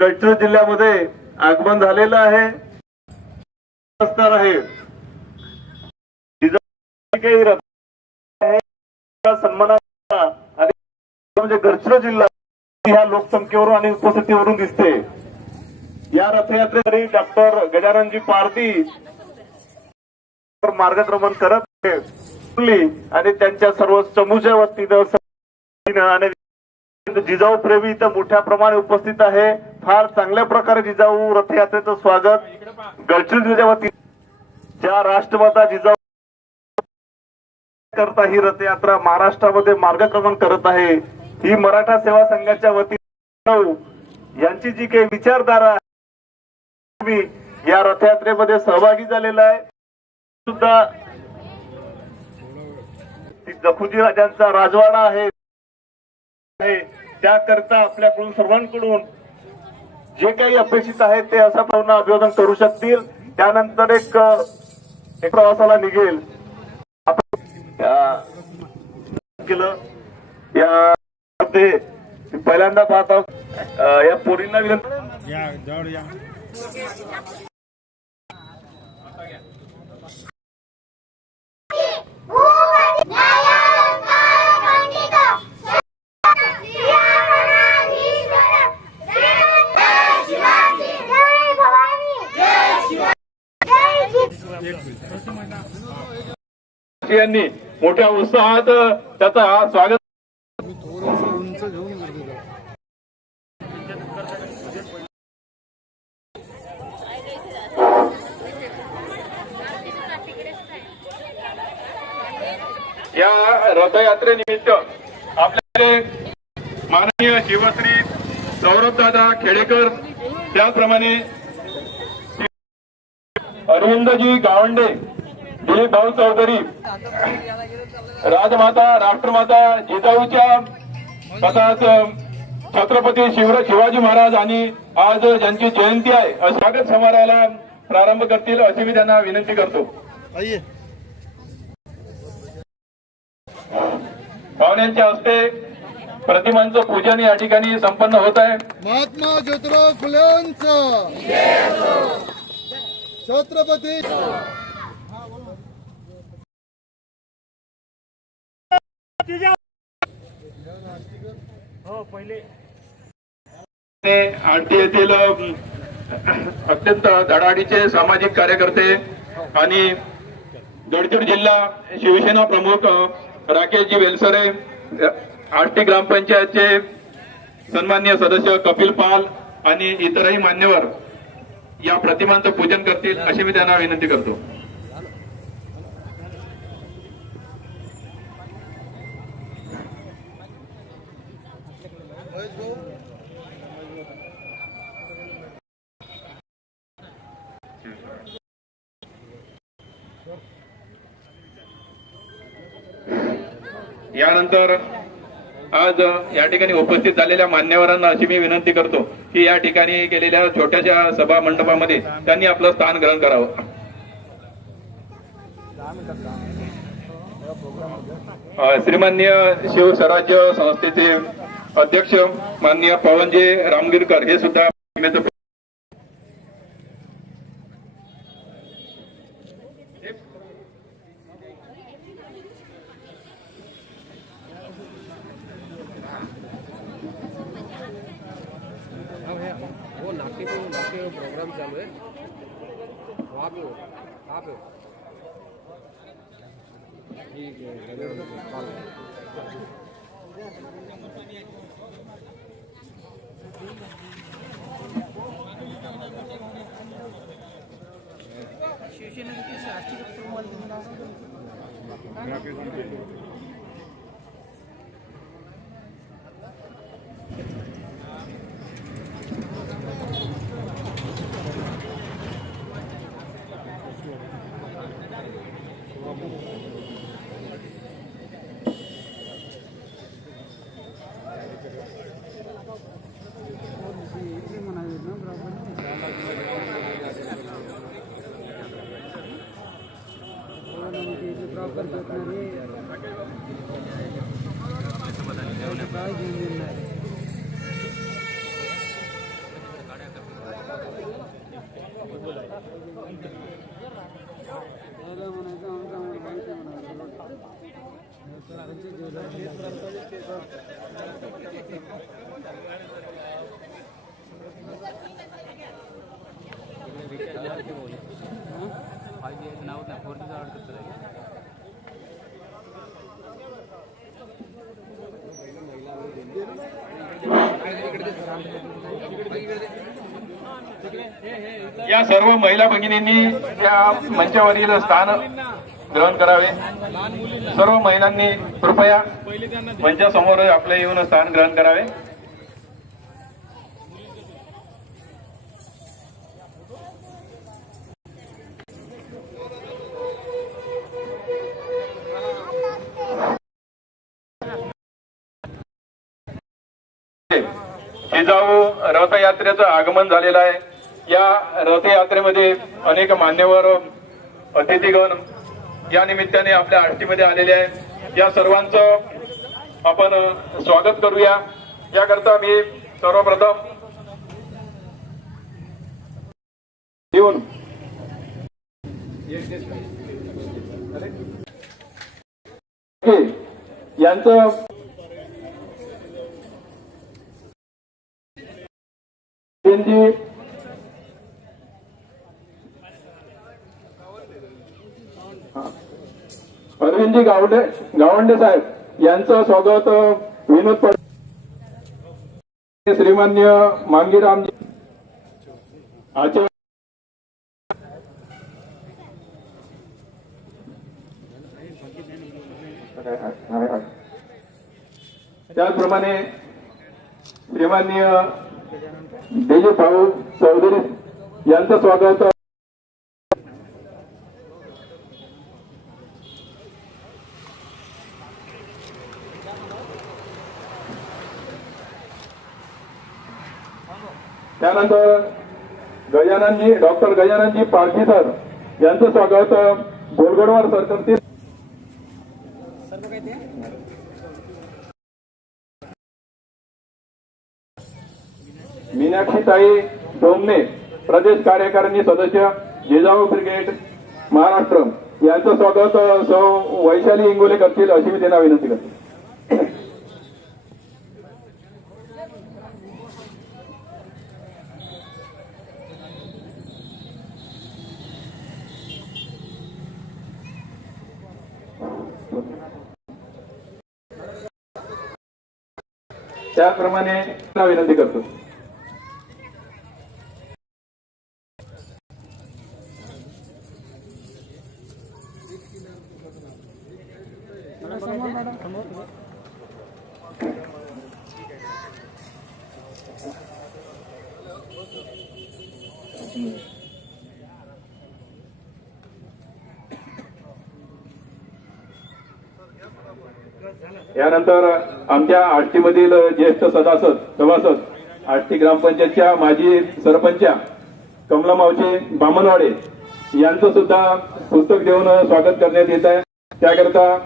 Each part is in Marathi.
गडचिरोली जिल्ह्यामध्ये आगमन झालेलं आहे. असणार आहे. सन्मानाचा म्हणजे गडचिरोली जिल्हा ह्या लोकसंख्येवरून आणि उपस्थितीवरून दिसते. या रथयात्रेसाठी डॉक्टर गजाननजी पारदी मार्गक्रमण करत आणि त्यांच्या सर्व चमूच्या वतीनं आणि जिजाऊ प्रेमी इथं मोठ्या प्रमाणे उपस्थित आहे. फार चांगल्या प्रकारे जिजाऊ रथयात्रेचं स्वागत. गडचिरोलीच्या वतीने ज्या राष्ट्रवादा जिजाऊ करता ही रथयात्रा महाराष्ट्रामध्ये मार्गक्रमण करत आहे ही मराठा सेवा संघाच्या वतीने यांची जी काही विचारधारा आहे मी या रथयात्रेमध्ये सहभागी झालेला आहे. सुद्धा जखुजी राजांचा राजवाडा आहे आहे. त्याकरता आपल्याकडून सर्वांकडून जे काही अपेक्षित आहे ते असा प्रमाणे अभिवादन करू शकतील. त्यानंतर एक एक प्रवासाला निघेल. आपण या- केलं. या ते पहिल्यांदा पाहत आहोत. या पोरींना विनंती या जवळ या यांनी मोठ्या उत्साहात त्याचा स्वागत या रथयात्रेनिमित्त आपल्याकडे माननीय शिवश्री सौरभदादा खेडेकर त्याचप्रमाणे अरविंदजी गावंडे दिलीप भाऊ चौधरी राजमाता राष्ट्रमाता जिजाऊच्या तसाच छत्रपती शिव शिवाजी महाराज आणि आज ज्यांची जयंती आहे स्वागत समारोहाला प्रारंभ करतील अशी मी त्यांना विनंती करतो. पाहुण्यांच्या हस्ते प्रतिमांचं पूजन या ठिकाणी संपन्न होत आहे. महात्मा ज्योतिराव फुलेंचं। छत्रपती ते येथील अत्यंत धडाडीचे सामाजिक कार्यकर्ते आणि गडचिर जिल्हा शिवसेना प्रमुख राकेशजी वेलसरे आष्टी आरटी ग्रामपंचायतचे सन्मान्य सदस्य कपिल पाल आणि इतरही मान्यवर या प्रतिमांचं पूजन करतील अशी मी त्यांना विनंती करतो. यानंतर आज या ठिकाणी उपस्थित झालेल्या मान्यवरांना अशी मी विनंती करतो की या ठिकाणी केलेल्या छोट्याशा सभा मंडपामध्ये त्यांनी आपलं स्थान ग्रहण करावं. श्रीमान्य श्रीमान्य शिवस्वराज्य संस्थेचे अध्यक्ष माननीय पवनजी रामगिरकर हे सुद्धा का प्रोग्राम चालू है वहाँ पे हो वहाँ पे हो ठीक है धन्यवाद. या सर्व महिला भगिनींनी या मंचावरील स्थान ग्रहण करावे. सर्व महिलांनी कृपया मंचासमोर आपलं येऊन स्थान ग्रहण करावे. आगमन झालेलं आहे. या रथयात्रेमध्ये अनेक मान्यवर अतिथीगण या निमित्ताने आपल्या आष्टीमध्ये आलेले आहे या सर्वांचं आपण स्वागत करूया. याकरता मी सर्वप्रथम येऊन यांचं जी अरविंदजी गावंडे गावंडे साहेब यांचं स्वागत विनोद पड श्रीमान्य मांगीरामजी आचार्य त्याचप्रमाणे श्रीमान्य दिलीप भाऊ चौधरी यांचं स्वागत. त्यानंतर गजाननजी डॉक्टर गजाननजी पालखी सर यांचं स्वागत. गोलगडवार ते मीनाक्षीताई डोमने प्रदेश कार्यकारिणी सदस्य जिजाऊ ब्रिगेड महाराष्ट्र यांचं स्वागत सौ वैशाली इंगोले करतील अशी मी त्यांना विनंती करते. त्याप्रमाणे त्यांना विनंती करतो. त्यानंतर आमच्या आष्टीमधील ज्येष्ठ सदासद सभासद आष्टी ग्रामपंचायतच्या माजी सरपंचा कमला मावशी बामनवाडे यांचं सुद्धा पुस्तक देऊन स्वागत करण्यात येत आहे. त्याकरता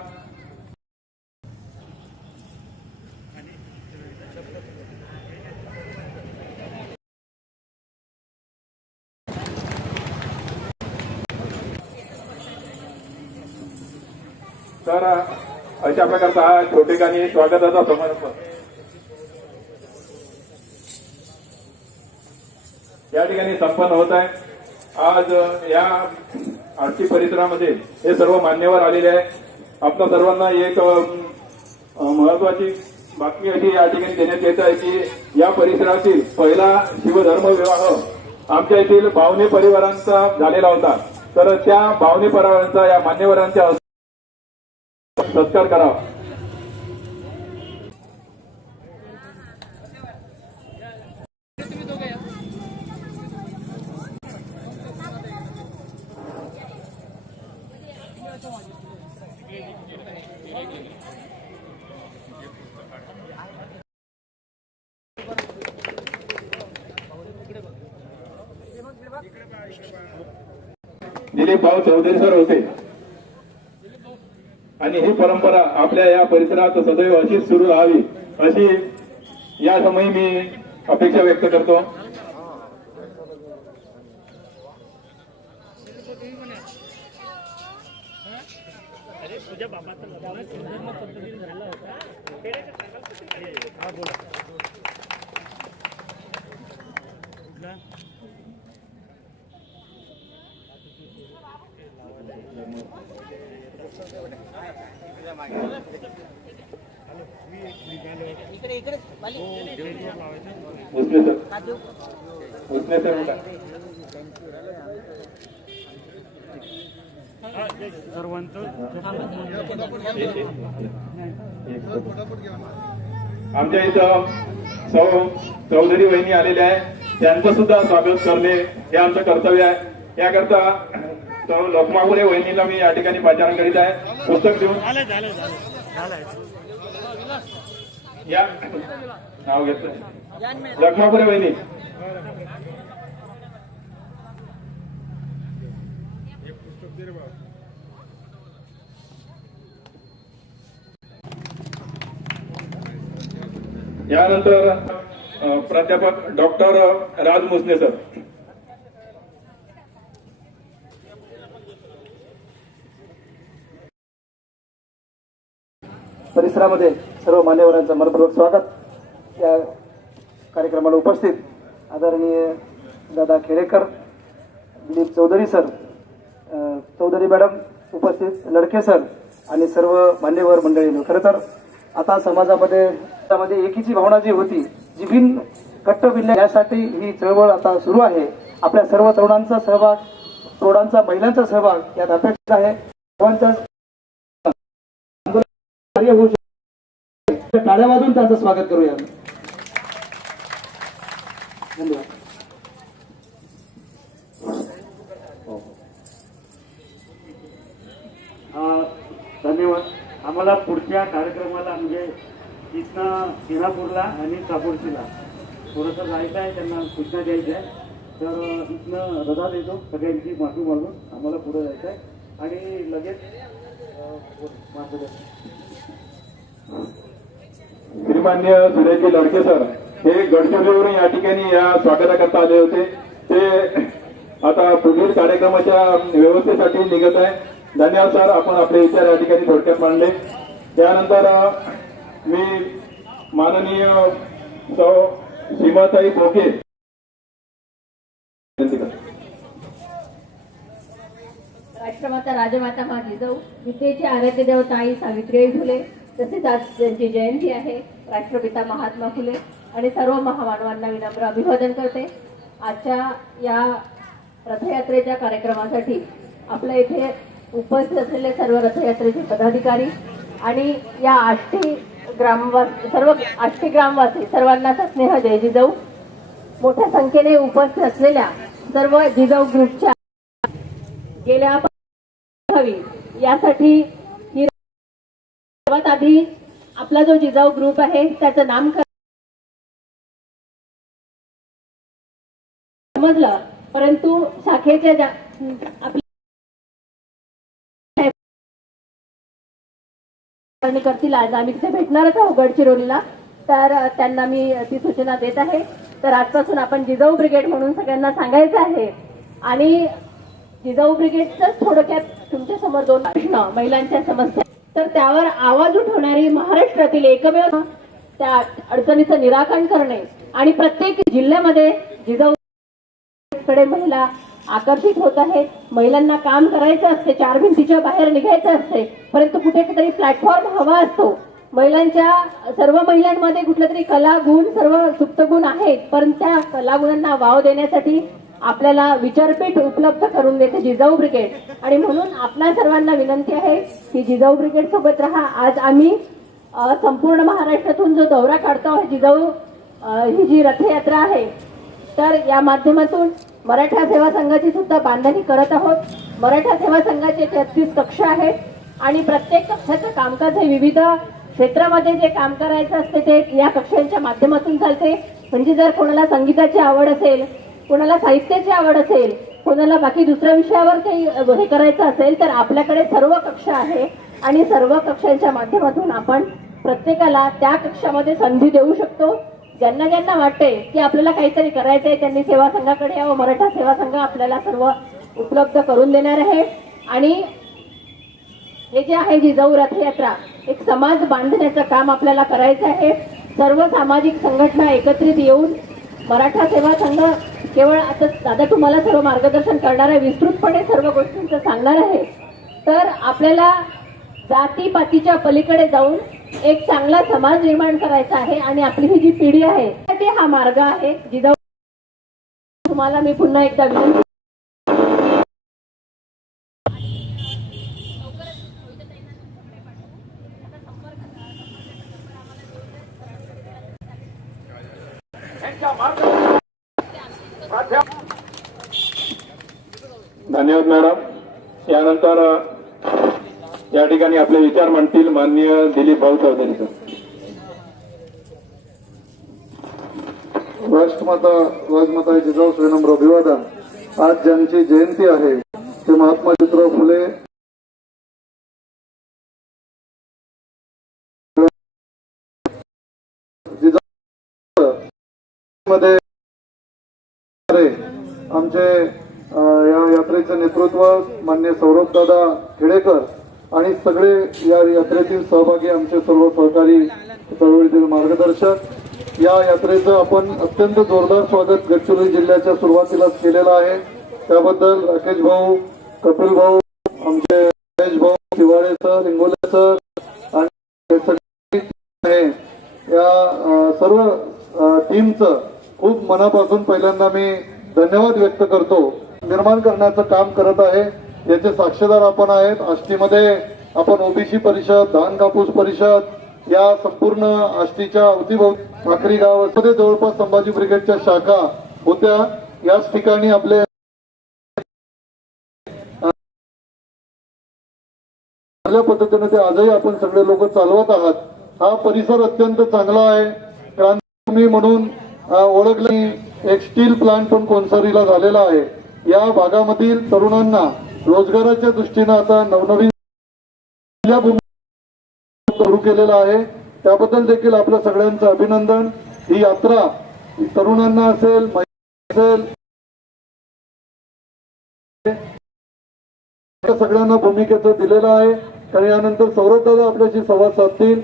तर अशा प्रकारचा हा छोटेखानी स्वागताचा समारंभ. या ठिकाणी संपन्न होत आहे. आज या आरती परिसरामध्ये हे सर्व मान्यवर आलेले आहे. आपल्या सर्वांना एक महत्वाची बातमी अशी या ठिकाणी देण्यात येत आहे की या परिसरातील पहिला शिवधर्म विवाह आमच्या येथील भावने परिवारांचा झालेला होता. तर त्या भावने परिवारांचा या मान्यवरांच्या सत्कार करावा दिलीप भाऊ चौधरी सर होते. आणि ही परंपरा आपल्या या परिसरात सदैव अशीच सुरू राहावी अशी या समयी मी अपेक्षा व्यक्त करतो. आमच्या इथं सौ चौधरी वहिनी आलेल्या आहेत. त्यांचं सुद्धा स्वागत करणे हे आमचं कर्तव्य आहे. याकरता सौ लोकमापुरे वहिनीला मी या ठिकाणी पाचारण करीत आहे. पुस्तक देऊन. या. नाव घेतलं. लखमापुरे वहिनी. यानंतर प्राध्यापक डॉक्टर राज मुसने सर. परिसरामध्ये सर्व मान्यवरांचं मनपूर्वक स्वागत. या कार्यक्रमाला उपस्थित आदरणीय दादा खेडेकर दिलीप चौधरी सर चौधरी मॅडम उपस्थित लडके सर आणि सर्व मान्यवर मंडळी खरं तर आता समाजामध्ये त्यामध्ये एकीची भावना जी होती जी भिन्न कट्ट भिन्न यासाठी ही चळवळ आता सुरू आहे. आपल्या सर्व तरुणांचा सहभाग प्रौढांचा महिलांचा सहभाग यात अपेक्षित आहे. सर्वांचा कार्य होऊ शकते टाळ्या वाजून त्यांचं स्वागत करूया. धन्यवाद. हो. धन्यवाद. आम्हाला पुढच्या कार्यक्रमाला म्हणजे इथनं सिंगापूरला आणि कापूरशीला थोडंसं जायचं आहे त्यांना सूचना द्यायच्या आहे. तर इथनं रजा देतो सगळ्यांची माफी मागून. आम्हाला पुढे जायचं आहे. आणि लगेच हो, मार्गदर्शन श्रीमान्य सुरेशजी लडके सर हे गडचिरोलीवरून या ठिकाणी या स्वागताकरता आले होते. ते आता पुढील कार्यक्रमाच्या व्यवस्थेसाठी निघत आहे. धन्यवाद सर आपण आपले विचार या ठिकाणी थोडक्यात मांडले. त्यानंतर मी माननीय सौ सीमाताई बोके. राष्ट्रमाता राजमाता मा जिजाऊ विद्येची आराध्य देवता आई सावित्रीबाई फुले तसेच आज त्यांची जयंती आहे. राष्ट्रपिता महात्मा फुले आणि सर्व महामानवांना विनम्र अभिवादन करते. आजच्या या रथयात्रेच्या कार्यक्रमासाठी आपल्या इथे उपस्थित असलेले सर्व रथयात्रेचे पदाधिकारी आणि या आष्टी ग्रामवास सर्व आष्टी ग्रामवासी सर्वांना स्नेह जय जिजाऊ. मोठ्या संख्येने उपस्थित असलेल्या सर्व जिजाऊ ग्रुपच्या गेल्या हवी यासाठी सर्वात आधी आपला जो जिजाऊ ग्रुप आहे त्याचं नाम समजलं? परंतु शाखेच्या ज्या करतील आज. आम्ही तिथे भेटणारच आहोत गडचिरोलीला. तर त्यांना मी ती सूचना देत आहे. तर आजपासून आपण जिजाऊ ब्रिगेड म्हणून सगळ्यांना सांगायचं आहे. आणि जिजाऊ ब्रिगेडच थोडक्यात तुमच्यासमोर दोन प्रश्न महिलांच्या समस्या तर त्यावर आवाज उठवणारी महाराष्ट्रातील एकमेव त्या अडचणीचं निराकरण करणे आणि प्रत्येक जिल्ह्यामध्ये जिजाऊ कडे महिला आकर्षित होत आहे महिलांना काम करायचं असते चार भिंतीच्या बाहेर निघायचं असते परंतु कुठेतरी प्लॅटफॉर्म हवा असतो. महिलांच्या सर्व महिलांमध्ये कुठल्या तरी कला गुण सर्व सुप्त गुण आहेत पण त्या कला गुणांना वाव देण्यासाठी आपल्याला विचारपीठ उपलब्ध करून देते जिजाऊ ब्रिगेड. आणि म्हणून आपल्या सर्वांना विनंती आहे की जिजाऊ ब्रिगेड सोबत राहा. आज आम्ही संपूर्ण महाराष्ट्रातून जो दौरा काढतो आहे जिजाऊ ही जी रथयात्रा आहे तर या माध्यमातून मराठा सेवा संघाची सुद्धा बांधणी करत आहोत. मराठा सेवा संघाचे तेहतीस कक्ष आहेत आणि प्रत्येक कक्षाचं कामकाज हे विविध क्षेत्रामध्ये जे काम करायचं असते ते या कक्षांच्या माध्यमातून चालते. म्हणजे जर कोणाला संगीताची आवड असेल कोणाला साहित्याची आवड असेल कोणाला बाकी दुसऱ्या विषयावर काही हे करायचं असेल तर आपल्याकडे सर्व कक्ष आहे. आणि सर्व कक्षांच्या माध्यमातून आपण प्रत्येकाला त्या कक्षामध्ये संधी देऊ शकतो. ज्यांना ज्यांना वाटते की आपल्याला काहीतरी करायचं आहे त्यांनी सेवा संघाकडे यावं. मराठा सेवा संघ आपल्याला सर्व उपलब्ध करून देणार आहे. आणि हे जे आहे जिजाऊ रथयात्रा एक समाज बांधण्याचं काम आपल्याला करायचं आहे. सर्व सामाजिक संघटना एकत्रित येऊन मराठा सेवा संघ केवळ आता दादा तुम्हाला सर्व मार्गदर्शन करणार आहे विस्तृतपणे सर्व गोष्टींचं सांगणार आहे. तर आपल्याला जातीपातीच्या पलीकडे जाऊन एक चांगला समाज निर्माण करायचा आहे आणि आपली ही जी पिढी आहे त्यासाठी हा मार्ग आहे जिजाऊ तुम्हाला मी पुन्हा एकदा धन्यवाद मॅडम. यानंतर या ठिकाणी आपले विचार मांडतील माननीय दिलीप भाऊ चौधरी सर. राष्ट्रमाता राजमाता जिजाऊ श्रीनम्र अभिवादन. आज ज्यांची जयंती आहे ते महात्मा ज्योतिराव फुले जिजाऊ मध्ये आमचे या यात्रेचं नेतृत्व मान्य सौरभ दादा खेडेकर आणि सगळे या यात्रेतील सहभागी आमचे सर्व सहकारी चळवळीतील मार्गदर्शक. या यात्रेचं आपण अत्यंत जोरदार स्वागत गडचिरोली जिल्ह्याच्या सुरुवातीलाच केलेलं आहे. त्याबद्दल राकेश भाऊ कपिल भाऊ आमचे राकेश भाऊ शिवाळे सर हिंगोले सर आणि या सर्व टीमचं खूप मनापासून पहिल्यांदा मी धन्यवाद व्यक्त करतो. निर्माण करण्याचं काम करत आहे. याचे साक्षीदार आपण आहेत. आष्टीमध्ये आपण ओबीसी परिषद धान कापूस परिषद या संपूर्ण आष्टीच्या अवतीभोवती ठाकरी गावामध्ये जवळपास संभाजी ब्रिगेडच्या शाखा होत्या. याच ठिकाणी आपले चांगल्या पद्धतीने ते आजही आपण सगळे लोक चालवत आहात. हा परिसर अत्यंत चांगला आहे. क्रांतिभूमी म्हणून ओळखली एक स्टील प्लांट पण कोनसरीला झालेला आहे. या भागामधील तरुणांना रोजगाराच्या दृष्टीनं आता नवनवीन सुरू केलेला आहे. त्याबद्दल देखील आपलं सगळ्यांचं अभिनंदन. ही यात्रा तरुणांना असेल असेल सगळ्यांना भूमिकेचं दिलेलं आहे. आणि यानंतर सौरभ दादा आपल्याशी संवाद साधतील.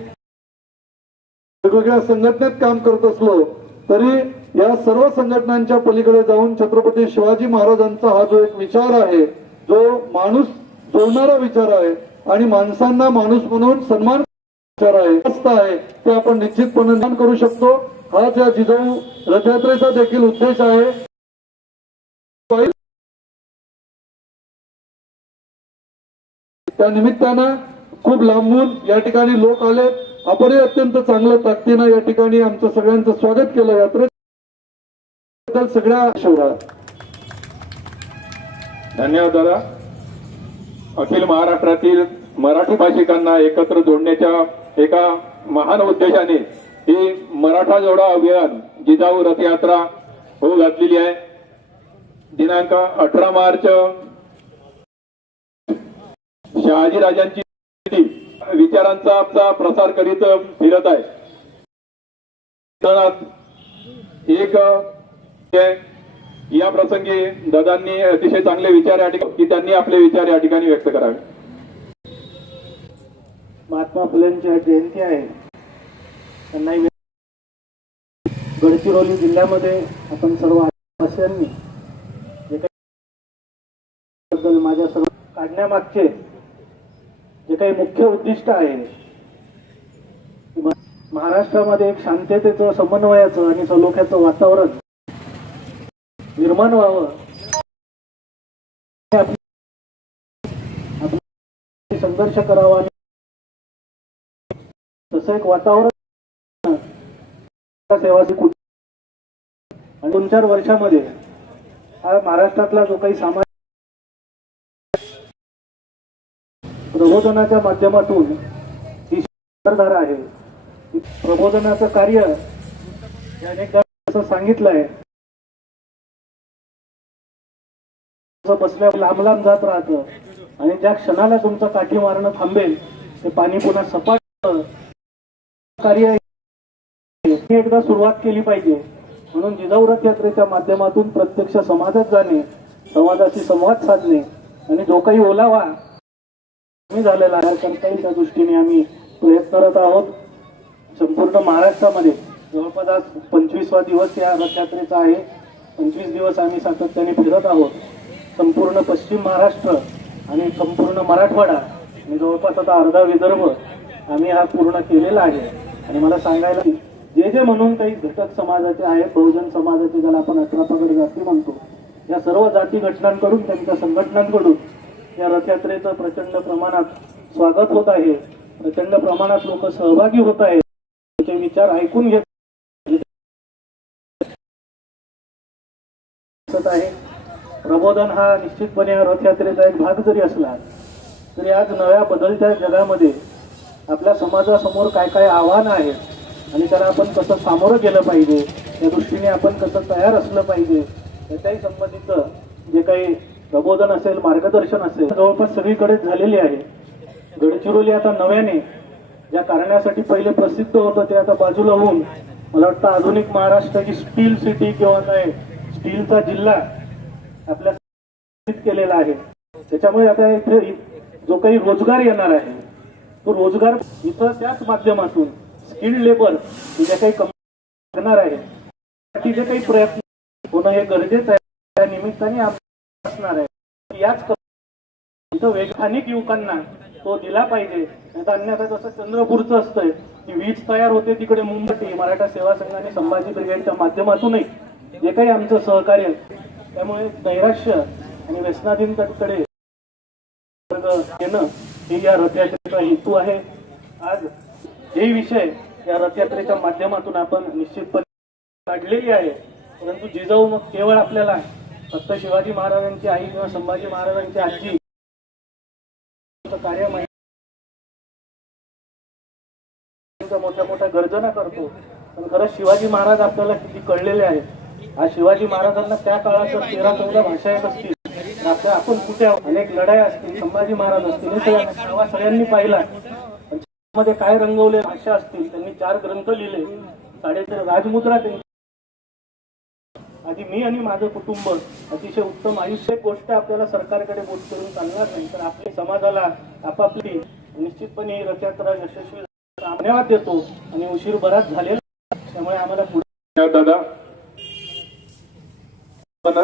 वेगवेगळ्या संघटनेत काम करत असलो तरी या सर्व संघटनांच्या पलीकडे जाऊन छत्रपती शिवाजी महाराजांचा हा जो एक विचार आहे जो माणूस जोडणारा विचार आहे आणि माणसांना माणूस म्हणून सन्मान विचार आहे आहे ते आपण निश्चितपणे करू शकतो. हाच या जिजाऊ रथयात्रेचा देखील उद्देश आहे. त्या निमित्तानं खूप लांबून या ठिकाणी लोक आले आपणही अत्यंत चांगल्या ताकदीनं या ठिकाणी आमचं सगळ्यांचं स्वागत केलं. यात्रेत सगळ्या शिवराळ धन्यवाद दादा. अखिल महाराष्ट्रातील मराठी भाषिकांना एकत्र जोडण्याच्या एका महान उद्देशाने ही मराठा जोडा अभियान जिजाऊ रथयात्रा होऊ घातलेली आहे. दिनांक अठरा मार्च शहाजी राजांची विचारांचा आपचा प्रसार करीत फिरत आहे. एक या प्रसंगी दादांनी अतिशय चांगले विचार या ठिकाणी की त्यांनी आपले विचार या ठिकाणी व्यक्त करावे. महात्मा फुलेंची जयंती आहे. त्यांनाही गडचिरोली जिल्ह्यामध्ये आपण सर्व आदिवासियांनी जे काही बद्दल माझ्या सर्व काढण्यामागचे जे काही मुख्य उद्दिष्ट आहे महाराष्ट्रामध्ये एक शांततेचं समन्वयाचं आणि सलोख्याचं वातावरण निर्माण व्हावं. संघर्ष करावा तसं एक वातावरण सेवा आणि दोन चार वर्षामध्ये हा महाराष्ट्रातला जो काही समाज प्रबोधनाच्या माध्यमातून ही आहे. प्रबोधनाचं कार्य हे अनेकदा असं सांगितलंय. बसल्या लांब लांब जात राहतं. आणि ज्या क्षणाला तुमचं काठी मारणं थांबेल ते पाणी पुन्हा सपाट कार्य एकदा सुरुवात केली पाहिजे. म्हणून जिजाऊ रथ यात्रेच्या माध्यमातून प्रत्यक्ष समाजात जाणे समाजाशी संवाद साधणे आणि जो काही ओलावा कमी झालेला आहे करता येईल त्या दृष्टीने आम्ही प्रयत्नरत आहोत. संपूर्ण महाराष्ट्रामध्ये जवळपास आज पंचवीसवा दिवस या रथयात्रेचा आहे. पंचवीस दिवस आम्ही सातत्याने फिरत आहोत. संपूर्ण पश्चिम महाराष्ट्र आणि संपूर्ण मराठवाडा आणि जवळपास आता अर्धा विदर्भ आम्ही हा पूर्ण केलेला आहे. आणि मला सांगायला जे जे म्हणून काही घटक समाजाचे आहेत बहुजन समाजाचे ज्याला आपण अठरा पगड जाती म्हणतो या सर्व जाती घटनांकडून त्यांच्या संघटनांकडून या रथयात्रेचं प्रचंड प्रमाणात स्वागत होत आहे. प्रचंड प्रमाणात लोक सहभागी होत आहेत. त्याचे विचार ऐकून घेत आहे. प्रबोधन हा निश्चितपणे या रथयात्रेचा एक भाग जरी असला तरी आज नव्या बदलत्या जगामध्ये आपल्या समाजासमोर काय काय आव्हानं आहेत आणि त्याला आपण कसं सामोरं गेलं पाहिजे त्या दृष्टीने आपण कसं तयार असलं पाहिजे याच्याही संबंधित जे काही प्रबोधन असेल मार्गदर्शन असेल जवळपास सगळीकडेच झालेले आहे. गडचिरोली आता नव्याने ज्या कारणासाठी पहिले प्रसिद्ध होतं ते आता बाजूला होऊन मला वाटतं आधुनिक महाराष्ट्राची स्टील सिटी किंवा काय स्टीलचा जिल्हा आपल्या केलेला आहे. त्याच्यामुळे आता इथे जो काही रोजगार येणार आहे तो रोजगार इथं त्याच माध्यमातून स्किल्ड लेबर जे काही कमी करणार आहे त्यासाठी जे काही प्रयत्न होणं हे गरजेचं आहे. त्या निमित्ताने असणार आहे. याच इथं वेग युवकांना तो दिला पाहिजे. अन्यथा जसं चंद्रपूरचं असतंय की वीज तयार होते तिकडे मुंबई मराठा सेवा संघाने संभाजी ब्रिगेडच्या माध्यमातूनही जे काही आमचं सहकार्य त्यामुळे नैराश्य आणि व्यसनाधीनकडे वर्ग येणं हे या रथयात्रेचा हेतू आहे. आज हे विषय या रथयात्रेच्या माध्यमातून आपण निश्चितपणे काढलेली आहे परंतु जिजाऊ मग केवळ आपल्याला फक्त शिवाजी महाराजांची आई किंवा संभाजी महाराजांची आजी कार्य मोठ्या मोठ्या गर्जना करतो. पण खरंच शिवाजी महाराज आपल्याला किती कळलेले आहेत. आज शिवाजी महाराजांना त्या काळात तेरा चौदा भाषा येत असतील आपल्या आपण कुठे अनेक लढाया असतील संभाजी महाराज असतील हे सगळ्यांनी पाहिला. मध्ये काय रंगवले भाषा असतील त्यांनी चार ग्रंथ लिहिले. साडेचार राजमुद्रा त्यांनी आधी मी आणि माझं कुटुंब अतिशय उत्तम आयुष्य गोष्ट आपल्याला सरकारकडे बोट करून चालणार नाही तर आपल्या समाजाला आपापली निश्चितपणे ही रथयात्रा यशस्वी धन्यवाद देतो आणि उशीर बराच झालेला त्यामुळे आम्हाला पुढे दादा पण